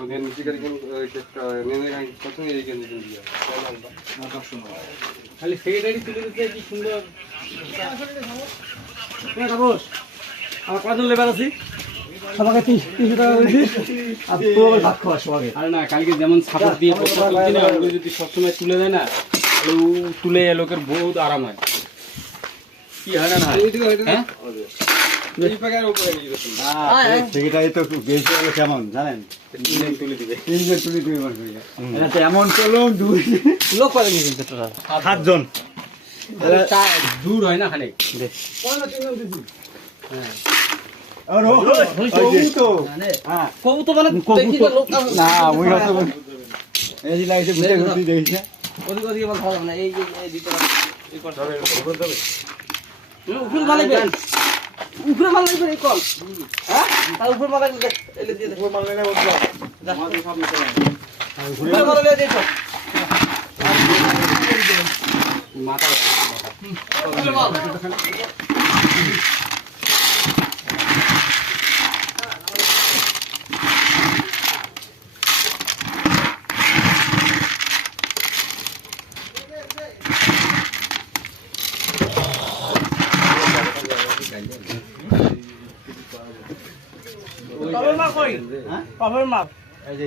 ওদের নিচে গাড়ি কোন নেনে গাড়ি পছন্দ এই গেঞ্জি কিনে দিয়া খালি সেক্রেটারি তুলে দিতে কি সুন্দর বস আমার কজন লেবার আছি আমাকে 300 টাকা বলছি আর তো ভাত খাওয়া সবাই আরে না কালকে যেমন সাপোর্ট দিয়ে কথা বলছি না ওগুলো যদি সবসময় তুলে দেয় না ও তুলে লোকের বহুত আরাম হয় কি হয় না হ্যাঁ এই পাকার উপরে নিয়ে গেছে সেটাই তো বেশি হলো কেমন জানেন ইঞ্জিন তুলে দিবে তিনজন তুলি তুলি মান করি এটা তো এমন কলম দুই লোক পারে নি কিন্তু টোটাল 7 জন দূর হয় না খানিক হ্যাঁ আর ও তো হ্যাঁ কবু তো মানে দেখি লোক না ওই হয়তো এই যে লাইটে ঘুরে ঘুরে দেখিস ওদিকে ওদিকে বল ভালো না এই যে এই দিতে এই কল ধরে উপরে যাবে উপরে মালাইবে উপরে মালাইবে এই কল হ্যাঁ তার উপরে মালাইবে এলে দিয়ে দে উপরে মালাইলে ওঠো আমাদের সামনে চলে উপরে মালাইলে দে তো মাথা উপরে মাল Cover map koi? Cover map. এই যে